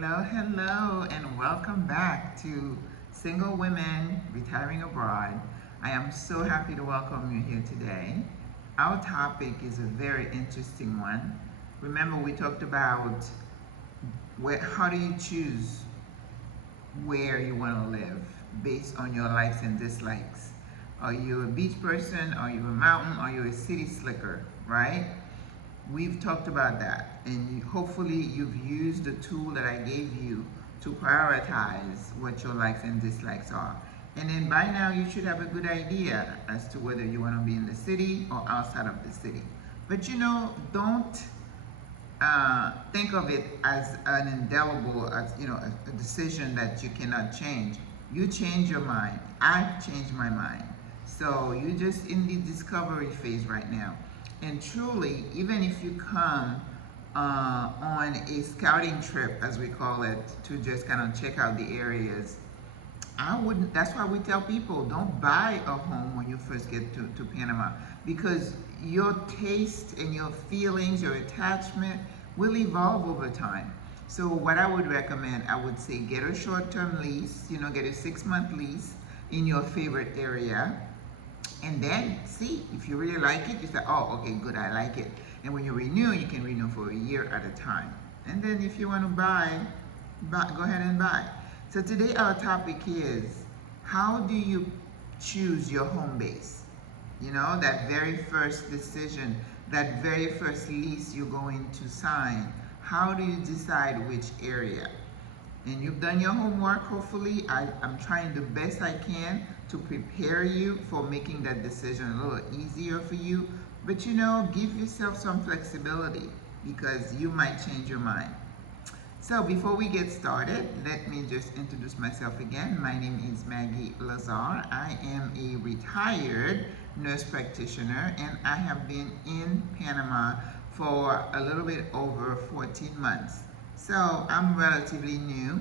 Hello, and welcome back to Single Women Retiring Abroad. I am so happy to welcome you here today. Our topic is a very interesting one. Remember, we talked about how do you choose where you want to live based on your likes and dislikes. Are you a beach person? Are you a mountain? Are you a city slicker, right? We've talked about that, and hopefully you've used the tool that I gave you to prioritize what your likes and dislikes are. And then by now you should have a good idea as to whether you want to be in the city or outside of the city. But don't think of it as an indelible, as a decision that you cannot change. You change your mind. I've changed my mind. So you're just in the discovery phase right now. And truly, even if you come on a scouting trip, as we call it, to just kind of check out the areas, that's why we tell people, don't buy a home when you first get to Panama, because your taste and your feelings, your attachment will evolve over time. So what I would recommend, I would say get a short-term lease, get a 6-month lease in your favorite area. And then see if you really like it. You say, oh, okay, good, I like it. And when you renew, you can renew for a year at a time. And then if you want to buy, go ahead and buy. So today our topic is, how do you choose your home base? That very first decision, that very first lease you're going to sign. How do you decide which area? And you've done your homework, hopefully. I'm trying the best I can to prepare you for making that decision a little easier for you. But give yourself some flexibility, because you might change your mind. So before we get started, let me just introduce myself again. My name is Maggie Lazar. I am a retired nurse practitioner, and I have been in Panama for a little bit over 14 months. So I'm relatively new,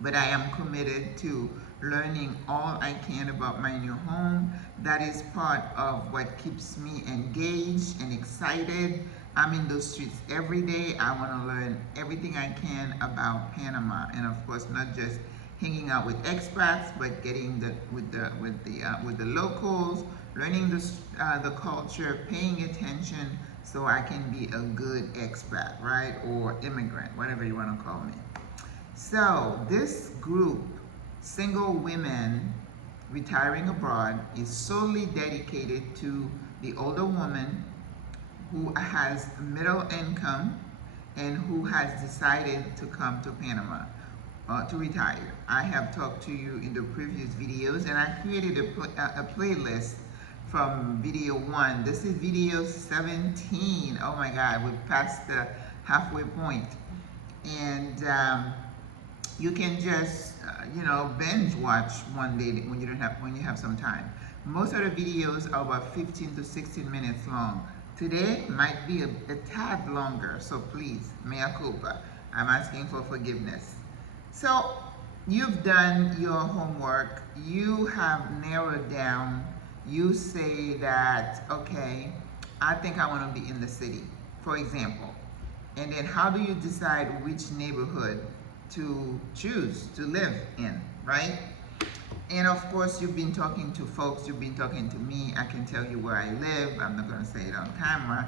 but I am committed to learning all I can about my new home. That is part of what keeps me engaged and excited. I'm in those streets every day. I want to learn everything I can about Panama, and of course, not just hanging out with expats, but getting with the locals, learning the culture, paying attention, so I can be a good expat, right? Or immigrant, whatever you want to call me. So this group, Single Women Retiring Abroad, is solely dedicated to the older woman who has middle income and who has decided to come to Panama to retire. I have talked to you in the previous videos, and I created a playlist from video 1. This is video 17. Oh my God, we're past the halfway point. And you can just binge watch one day when you have some time. Most of the videos are about 15 to 16 minutes long. Today might be a tad longer, so please, mea culpa. I'm asking for forgiveness. So you've done your homework. You have narrowed down. You say that, okay, I think I want to be in the city, for example. And then how do you decide which neighborhood to choose to live in, right? And of course, you've been talking to folks, you've been talking to me. I can tell you where I live. I'm not going to say it on camera,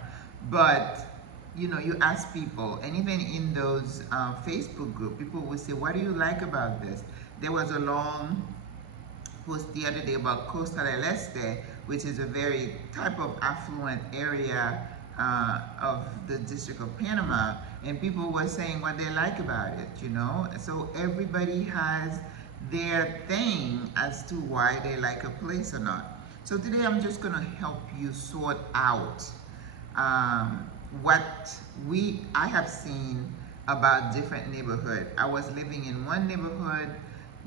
but you ask people, and even in those Facebook group, people will say, what do you like about this? There was a long post the other day about Costa del Este, which is a very type of affluent area of the District of Panama, and people were saying what they like about it, So everybody has their thing as to why they like a place or not. So today I'm just going to help you sort out what I have seen about different neighborhood. I was living in one neighborhood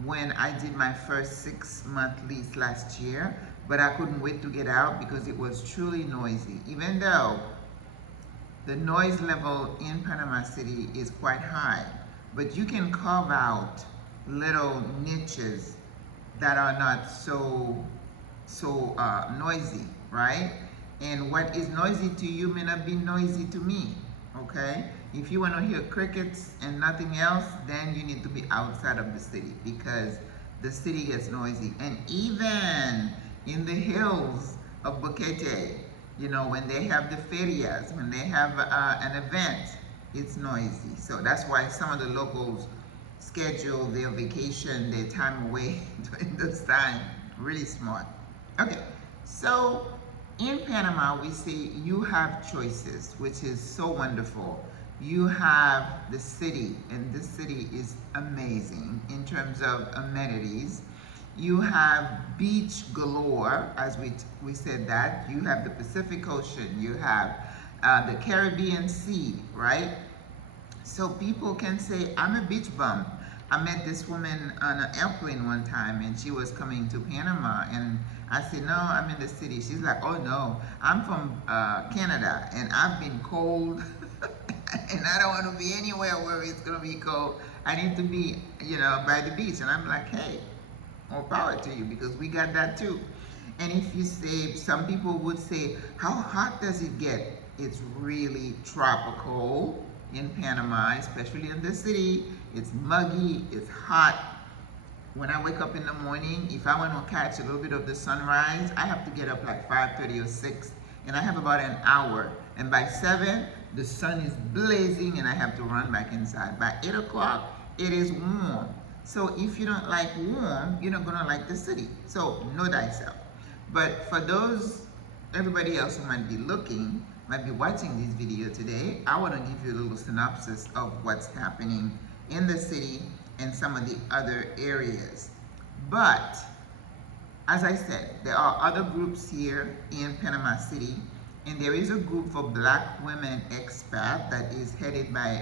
when I did my first 6-month lease last year, but I couldn't wait to get out because it was truly noisy. Even though the noise level in Panama City is quite high, but you can carve out little niches that are not so noisy, right? And what is noisy to you may not be noisy to me, okay? If you want to hear crickets and nothing else, then you need to be outside of the city, because the city gets noisy. And even in the hills of Boquete, you know, when they have the ferias, when they have an event, it's noisy. So that's why some of the locals schedule their vacation, their time away during those times. Really smart. Okay, so in Panama, we say you have choices, which is so wonderful. You have the city, and this city is amazing in terms of amenities. You have beach galore, as we said that. You have the Pacific Ocean. You have the Caribbean Sea, right? So people can say, I'm a beach bum. I met this woman on an airplane one time, and she was coming to Panama, and I said, no, I'm in the city. She's like, oh no, I'm from Canada, and I've been cold, and I don't want to be anywhere where it's going to be cold. I need to be, you know, by the beach. And I'm like, hey, more power to you, because we got that too. And if you say, some people would say, how hot does it get? It's really tropical in Panama, especially in the city. It's muggy, it's hot. When I wake up in the morning, if I want to catch a little bit of the sunrise, I have to get up like 5:30 or 6, and I have about an hour. And by 7, the sun is blazing, and I have to run back inside. By 8 o'clock, it is warm. So if you don't like warm, you're not gonna like the city. So know thyself. But for those, everybody else who might be looking, might be watching this video today, I want to give you a little synopsis of what's happening in the city and some of the other areas. But as I said, there are other groups here in Panama City, and there is a group for Black women expat that is headed by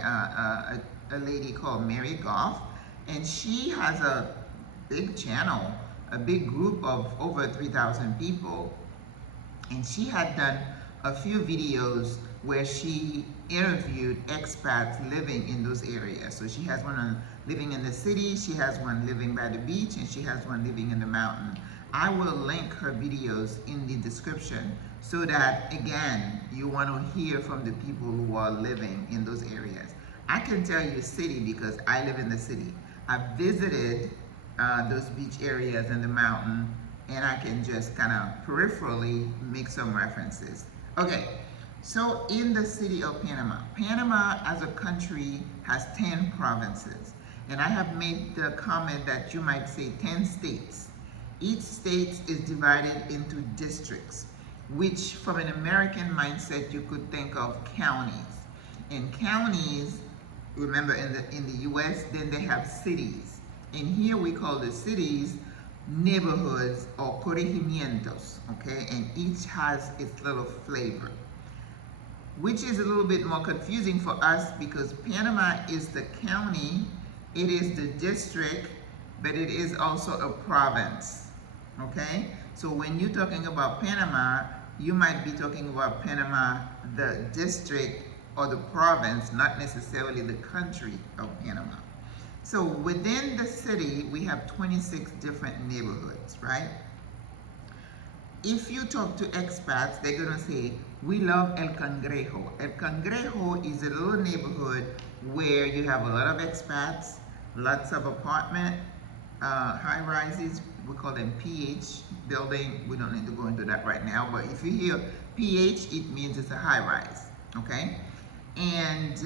a lady called Goff, and she has a big channel, a big group of over 3,000 people, and she had done a few videos where she interviewed expats living in those areas. So she has one on living in the city, she has one living by the beach, and she has one living in the mountain. I will link her videos in the description so that, again, you want to hear from the people who are living in those areas. I can tell you city because I live in the city. I've visited those beach areas and the mountain, and I can just kind of peripherally make some references. Okay, so in the city of Panama, Panama as a country has 10 provinces. And I have made the comment that you might say 10 states. Each state is divided into districts, which from an American mindset, you could think of counties. And counties, remember in the US, then they have cities. And here we call the cities neighborhoods or corregimientos, okay? And each has its little flavor, which is a little bit more confusing for us because Panama is the county, it is the district, but it is also a province, okay? So when you're talking about Panama, you might be talking about Panama, the district or the province, not necessarily the country of Panama. So within the city, we have 26 different neighborhoods, right? If you talk to expats, they're gonna say, we love El Cangrejo. El Cangrejo is a little neighborhood where you have a lot of expats, lots of apartment, high rises, we call them PH building. We don't need to go into that right now, but if you hear PH, it means it's a high rise, okay? And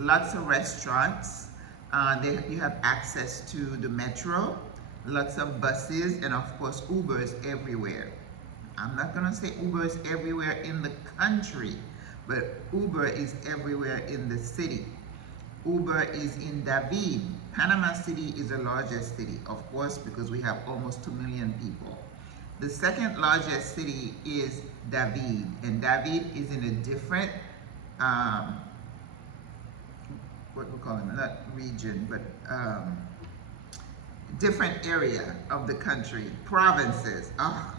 lots of restaurants. You have access to the metro, lots of buses, and of course Ubers everywhere. I'm not gonna say Uber is everywhere in the country, but Uber is everywhere in the city. Uber is in David. Panama City is the largest city, of course, because we have almost 2 million people. The second largest city is David, and David is in a different what we call them, not region, but different area of the country, provinces. Oh,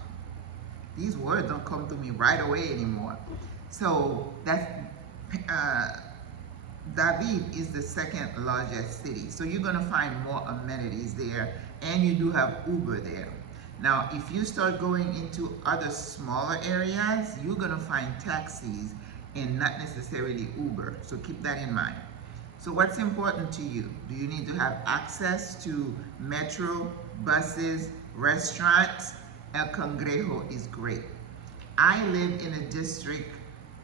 these words don't come to me right away anymore. So that's, David is the second largest city. So you're gonna find more amenities there, and you do have Uber there. Now, if you start going into other smaller areas, you're gonna find taxis and not necessarily Uber. So keep that in mind. So what's important to you? Do you need to have access to metro, buses, restaurants? El Cangrejo is great. I live in a district,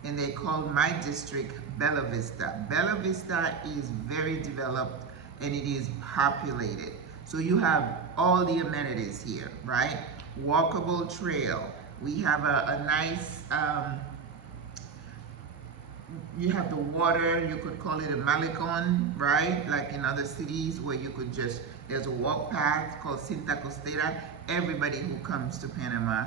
and they call my district Bella Vista. Bella Vista is very developed and it is populated. So you have all the amenities here, right? Walkable trail. We have a nice, you have the water, you could call it a malecon, right? Like in other cities where you could just, there's a walk path called Cinta Costera. Everybody who comes to Panama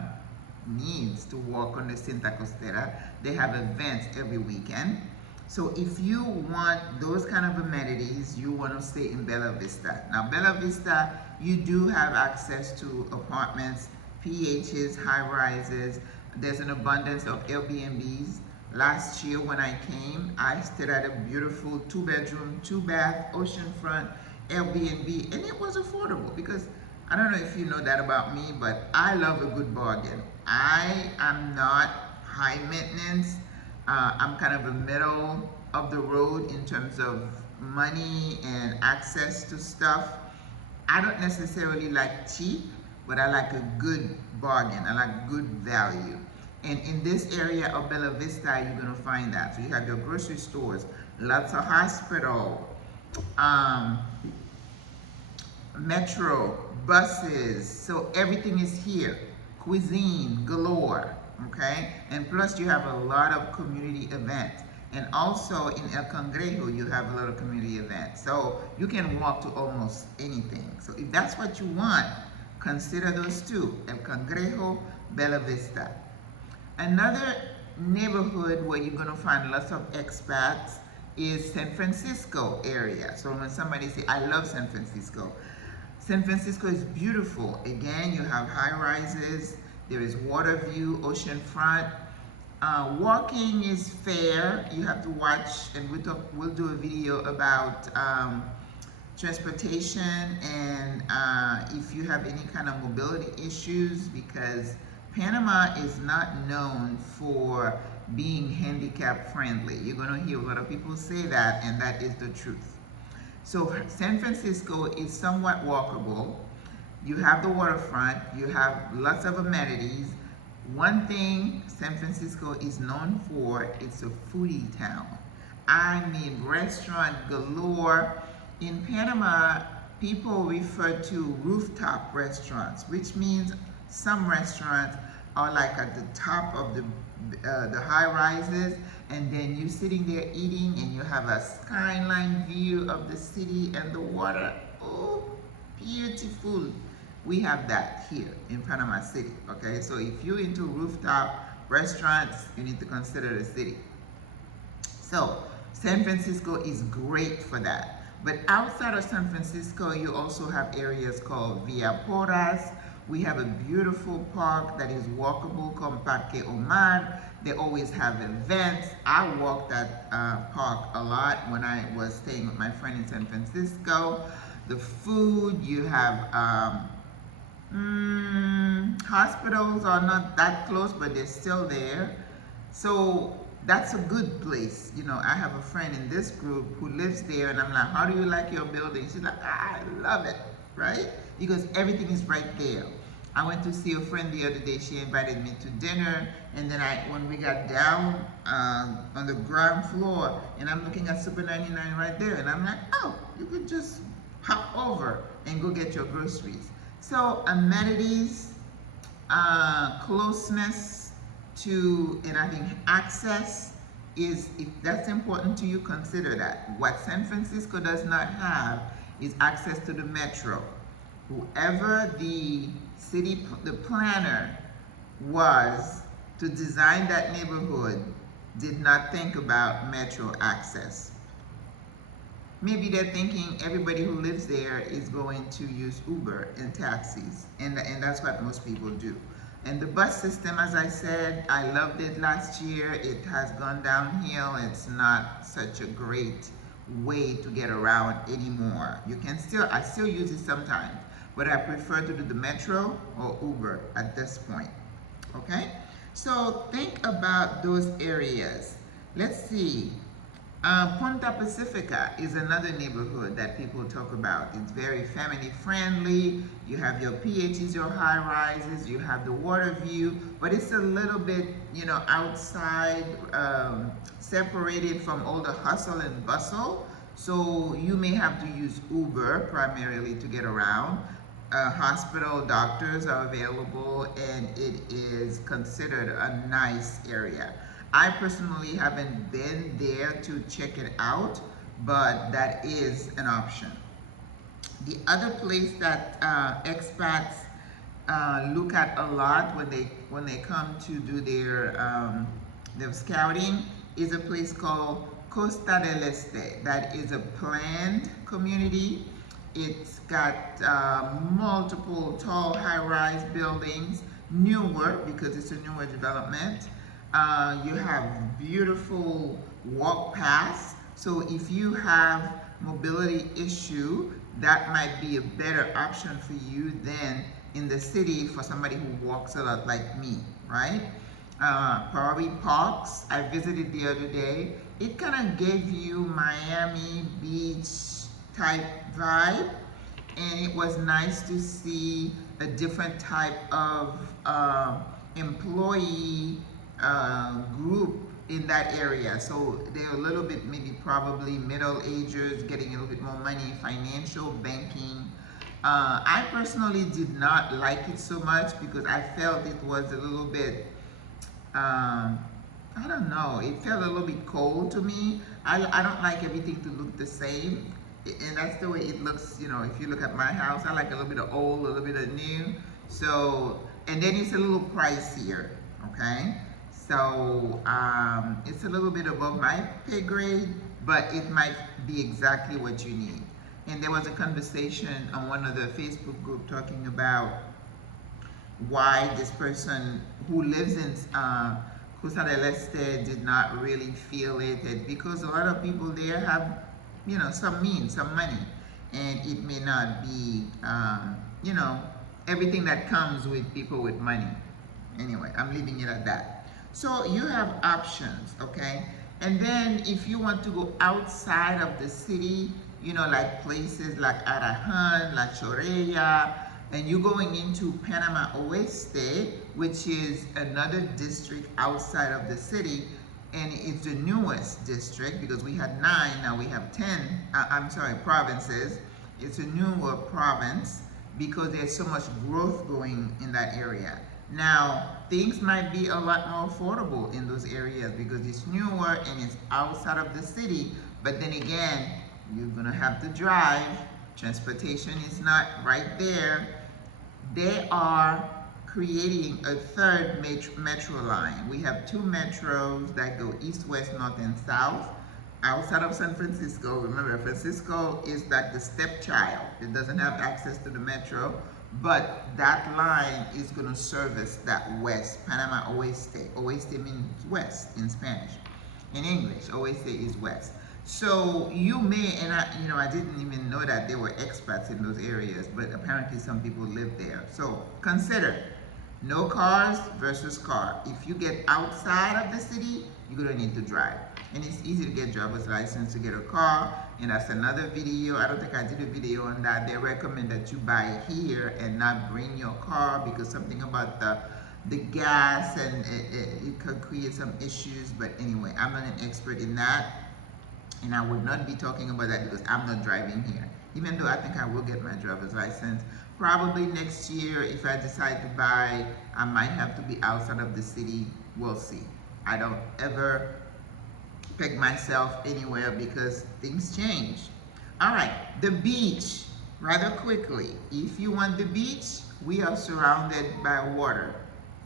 needs to walk on the Cinta Costera. They have events every weekend. So if you want those kind of amenities, you want to stay in Bella Vista. Now Bella Vista, you do have access to apartments, PHs, high rises. There's an abundance of Airbnbs. Last year when I came, I stayed at a beautiful 2-bedroom, 2-bath, oceanfront Airbnb, and it was affordable because I don't know if you know that about me, but I love a good bargain. I am not high maintenance. I'm kind of a middle of the road in terms of money and access to stuff. I don't necessarily like cheap, but I like a good bargain. I like good value. And in this area of Bella Vista, you're gonna find that. So you have your grocery stores, lots of hospital, metro, buses, so everything is here. Cuisine galore, okay? And plus you have a lot of community events. And also in El Cangrejo, you have a lot of community events. So you can walk to almost anything. So if that's what you want, consider those two, El Cangrejo, Bella Vista. Another neighborhood where you're gonna find lots of expats is San Francisco area. So when somebody say, I love San Francisco, San Francisco is beautiful. Again, you have high rises, there is water view, oceanfront. Walking is fair. You have to watch, and we'll do a video about transportation and if you have any kind of mobility issues, because Panama is not known for being handicap friendly. You're gonna hear a lot of people say that, and that is the truth. So San Francisco is somewhat walkable. You have the waterfront, you have lots of amenities. One thing San Francisco is known for, it's a foodie town. I mean, restaurant galore. In Panama, people refer to rooftop restaurants, which means some restaurants are like at the top of the high rises, and then you're sitting there eating and you have a skyline view of the city and the water. Oh, beautiful. We have that here in Panama City, okay? So if you're into rooftop restaurants, you need to consider the city. So San Francisco is great for that. But outside of San Francisco, you also have areas called Villa Porras. We have a beautiful park that is walkable called Parque Omar. They always have events. I walked that park a lot when I was staying with my friend in San Francisco. The food, you have hospitals are not that close, but they're still there. So that's a good place. You know, I have a friend in this group who lives there, and I'm like, how do you like your building? She's like, I love it, right? Because everything is right there. I went to see a friend the other day. She invited me to dinner, and then when we got down on the ground floor, and I'm looking at Super 99 right there, and I'm like, oh, you could just hop over and go get your groceries. So amenities, closeness to, and I think access is, if that's important to you, consider that. What San Francisco does not have is access to the metro. Whoever the planner was to design that neighborhood did not think about metro access. Maybe they're thinking everybody who lives there is going to use Uber and taxis, and that's what most people do. And the bus system, as I said, I loved it last year. It has gone downhill. It's not such a great way to get around anymore. I still use it sometimes, but I prefer to do the metro or Uber at this point, okay? So think about those areas. Let's see. Punta Pacifica is another neighborhood that people talk about. It's very family friendly. You have your PHs, your high rises, you have the water view, but it's a little bit, outside, separated from all the hustle and bustle. So you may have to use Uber primarily to get around. Hospital doctors are available, and it is considered a nice area. I personally haven't been there to check it out, but that is an option. The other place that expats look at a lot when they come to do their scouting is a place called Costa del Este. That is a planned community. It's got multiple tall high-rise buildings, newer because it's a newer development. You have beautiful walk paths. So if you have mobility issue, that might be a better option for you than in the city for somebody who walks a lot like me, right? Probably Parks, I visited the other day. It kind of gave you Miami Beach type vibe, and it was nice to see a different type of employee group in that area. So they're a little bit maybe probably middle-agers getting a little bit more money, financial banking. I personally did not like it so much because I felt it was a little bit, I don't know, it felt a little bit cold to me. I don't like everything to look the same, and that's the way it looks. If you look at my house, I like a little bit of old, a little bit of new. So, and then it's a little pricier, okay? So it's a little bit above my pay grade, but it might be exactly what you need. And there was a conversation on one of the Facebook group talking about why this person who lives in Costa del Este did not really feel it, because a lot of people there have, some means, some money, and it may not be, everything that comes with people with money. Anyway, I'm leaving it at that. So you have options, okay? And then if you want to go outside of the city, like places like Arahan, La Chorrera, and you're going into Panama Oeste, which is another district outside of the city, and it's the newest district because we had 9, now we have 10, provinces. It's a newer province because there's so much growth going in that area. Now, things might be a lot more affordable in those areas because it's newer and it's outside of the city, but then again, you're gonna have to drive. Transportation is not right there. They are creating a third metro line. We have 2 metros that go east, west, north, and south. Outside of San Francisco, remember, Francisco is like the stepchild. It doesn't have access to the metro, but that line is going to service that west, Panama Oeste. Oeste means west in Spanish. In English, Oeste is west. So you may, and I didn't even know that there were expats in those areas, but apparently some people live there. So consider no cars versus car. If you get outside of the city, you're going to need to drive. And it's easy to get driver's license to get a car, and that's another video. I don't think I did a video on that. They recommend that you buy here and not bring your car because something about the gas, and it could create some issues. But anyway, I'm not an expert in that, and I would not be talking about that because I'm not driving here, even though I think I will get my driver's license. Probably next year, if I decide to buy, I might have to be outside of the city. We'll see. I don't ever peg myself anywhere because things change. All right, the beach, rather quickly. If you want the beach, we are surrounded by water,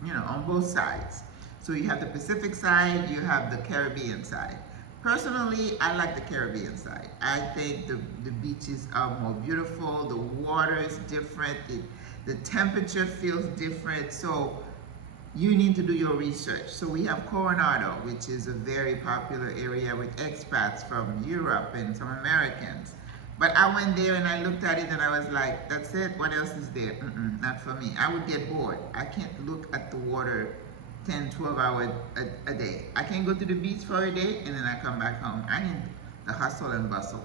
on both sides. So you have the Pacific side, you have the Caribbean side. Personally, I like the Caribbean side. I think the beaches are more beautiful, the water is different, the temperature feels different, so you need to do your research. So we have Coronado, which is a very popular area with expats from Europe and some Americans. But I went there and I looked at it and I was like, that's it, what else is there? Not for me. I would get bored. I can't look at the water 10, 12 hours a day. I can't go to the beach for a day and then I come back home. I need the hustle and bustle,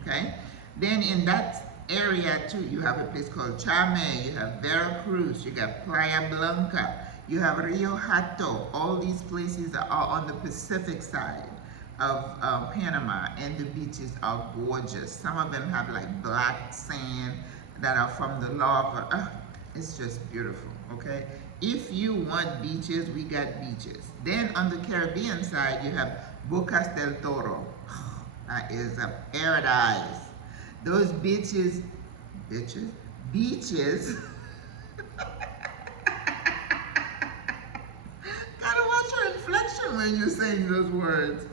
okay? Then in that area too, you have a place called Chame, you have Veracruz, you got Playa Blanca, you have Rio Hato. All these places are on the Pacific side of Panama, and the beaches are gorgeous. Some of them have like black sand that are from the lava. It's just beautiful, okay? If you want beaches, we got beaches. Then on the Caribbean side, you have Bocas del Toro. That is a paradise. Those beaches. Gotta watch your inflection when you're saying those words.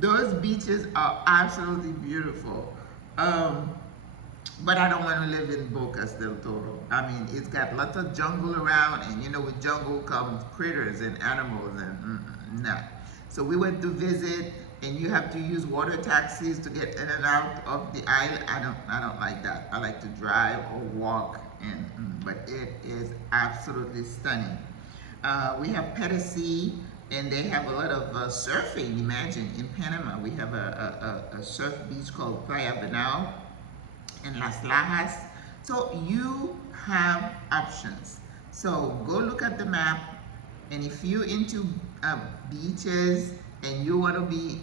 Those beaches are absolutely beautiful. But I don't want to live in Bocas del Toro. I mean, it's got lots of jungle around, and you know, with jungle comes critters and animals, and nah. So we went to visit, and you have to use water taxis to get in and out of the island. I don't like that. I like to drive or walk, but it is absolutely stunning. We have Pedicee, and they have a lot of surfing. Imagine in Panama, we have a surf beach called Playa Venal and Las Lajas. So you have options. So go look at the map, and if you're into beaches and you want to be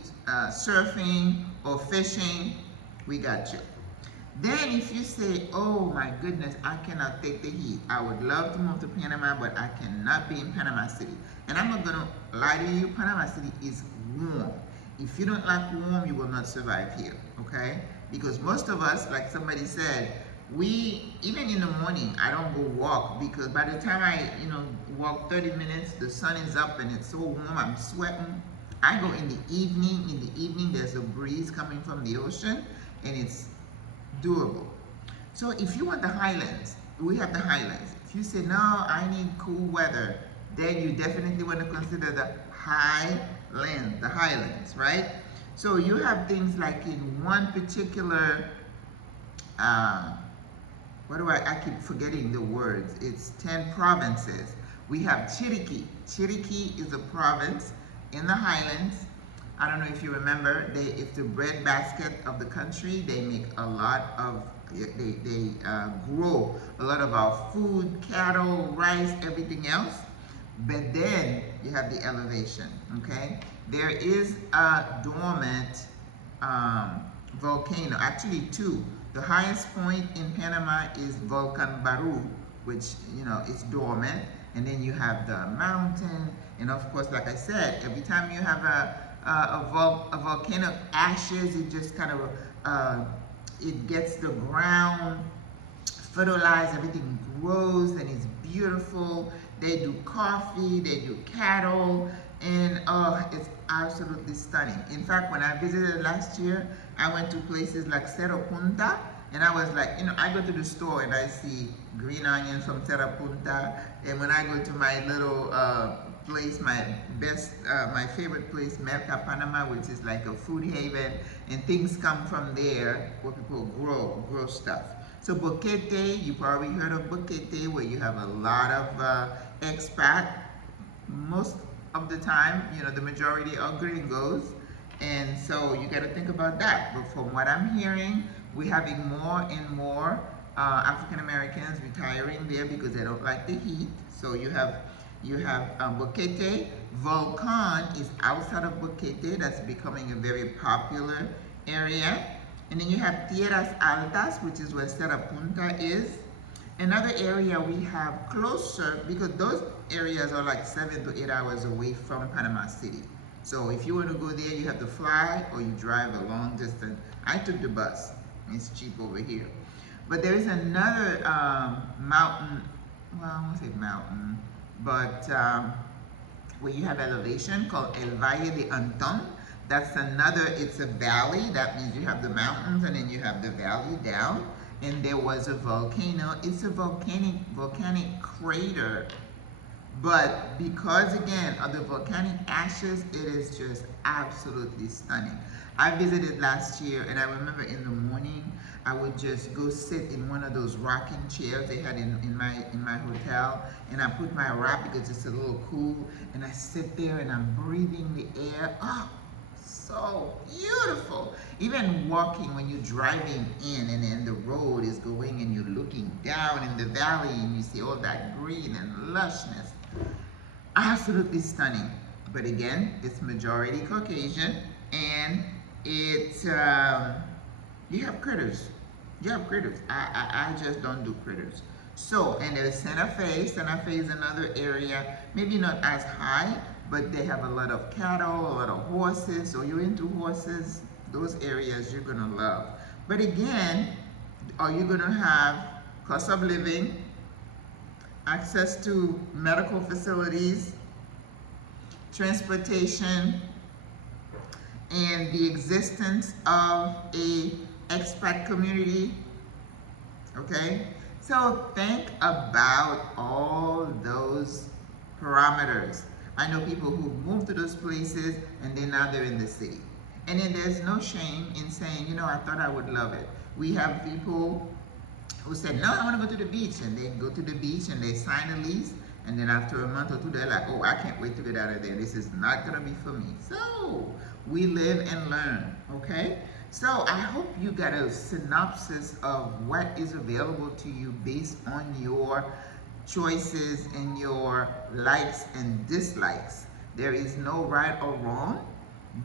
surfing or fishing, we got you. Then if you say, oh my goodness, I cannot take the heat. I would love to move to Panama, but I cannot be in Panama City. And I'm not gonna lie to you, Panama City is warm. If you don't like warm, you will not survive here, okay? Because most of us, like somebody said, even in the morning, I don't go walk, because by the time I, walk 30 minutes, the sun is up and it's so warm, I'm sweating. I go in the evening. In the evening, there's a breeze coming from the ocean, and it's doable. So if you want the Highlands, we have the Highlands. If you say, no, I need cool weather, then you definitely want to consider the Highlands, right? So you have things like in one particular, I keep forgetting the words. It's 10 provinces. We have Chiriquí. Chiriquí is a province in the Highlands. I don't know if you remember, it's the breadbasket of the country. They make a lot of, they grow a lot of our food, cattle, rice, everything else. But then you have the elevation, okay? There is a dormant volcano, actually two. The highest point in Panama is Volcan Baru, which, it's dormant. And then you have the mountain. And of course, like I said, every time you have a volcano ashes, it just kind of, it gets the ground fertilized, everything grows, and it's beautiful. They do coffee, they do cattle, and it's absolutely stunning. In fact, when I visited last year, I went to places like Cerro Punta, and I was like, I go to the store and I see green onions from Cerro Punta, and when I go to my little place, my favorite place, Merca Panama, which is like a food haven, and things come from there where people grow stuff. So Boquete, you probably heard of Boquete, where you have a lot of expat. Most of the time, the majority are gringos, and so you got to think about that. But from what I'm hearing, we're having more and more African Americans retiring there because they don't like the heat. So you have Boquete. Volcan is outside of Boquete. That's becoming a very popular area. And then you have Tierras Altas, which is where Cerro Punta is. Another area we have closer, because those areas are like 7 to 8 hours away from Panama City. So if you want to go there, you have to fly or you drive a long distance. I took the bus. It's cheap over here. But there is another mountain, well, I won't say mountain, but where you have elevation called El Valle de Antón. That's another, it's a valley. That means you have the mountains and then you have the valley down. And there was a volcano. It's a volcanic crater. But because, again, of the volcanic ashes, it is just absolutely stunning. I visited last year, and I remember in the morning, I would just go sit in one of those rocking chairs they had in my hotel, and I put my wrap because it's a little cool, and I sit there and I'm breathing the air. Oh, so beautiful. Even walking when you're driving in and then the road is going and you're looking down in the valley and you see all that green and lushness. Absolutely stunning. But again, it's majority Caucasian, and it's you have critters. You have critters. I just don't do critters. So, and there's Santa Fe. Santa Fe is another area, maybe not as high, but they have a lot of cattle, a lot of horses. So you're into horses, those areas you're gonna love. But again, are you gonna have cost of living, access to medical facilities, transportation, and the existence of a expat community? Okay, so think about all those parameters. I know people who moved to those places and then now they're in the city. And then there's no shame in saying, you know, I thought I would love it. We have people who said, no, I want to go to the beach, and they go to the beach and they sign a lease, and then after a month or two they're like, oh, I can't wait to get out of there. This is not going to be for me. So we live and learn, okay? So I hope you got a synopsis of what is available to you based on your choices and your likes and dislikes. There is no right or wrong,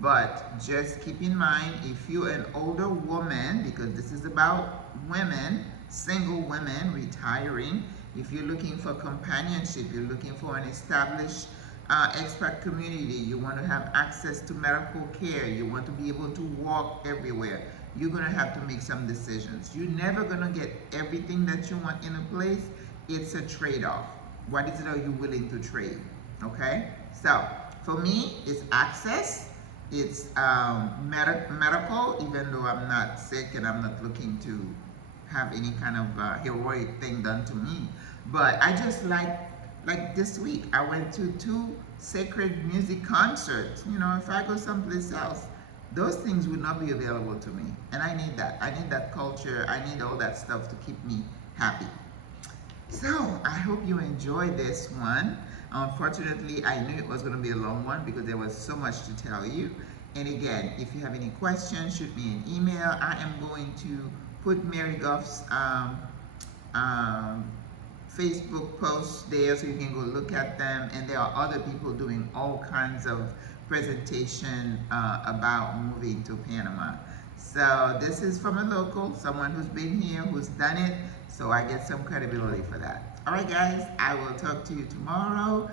but just keep in mind, if you're an older woman, because this is about women, single women retiring, if you're looking for companionship, you're looking for an established expat community, you want to have access to medical care, you want to be able to walk everywhere, you're going to have to make some decisions. You're never going to get everything that you want in a place. It's a trade-off. What is it are you willing to trade? Okay? So, for me, it's access. It's medical, even though I'm not sick and I'm not looking to have any kind of heroic thing done to me. But I just like this week, I went to 2 sacred music concerts. You know, if I go someplace else, those things would not be available to me. And I need that. I need that culture. I need all that stuff to keep me happy. So, I hope you enjoyed this one. Unfortunately, I knew it was going to be a long one because there was so much to tell you. And again, if you have any questions, shoot me an email. I am going to put Mary Goff's Facebook posts there so you can go look at them. And there are other people doing all kinds of presentation about moving to Panama. So this is from a local, someone who's been here, who's done it. So I get some credibility for that. All right, guys, I will talk to you tomorrow.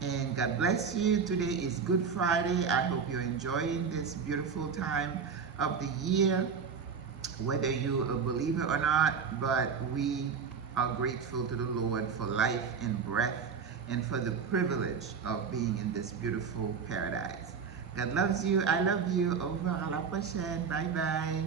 And God bless you. Today is Good Friday. I hope you're enjoying this beautiful time of the year, whether you're a believer or not, but we are grateful to the Lord for life and breath and for the privilege of being in this beautiful paradise. God loves you. I love you. Au revoir. À la prochaine. Bye bye.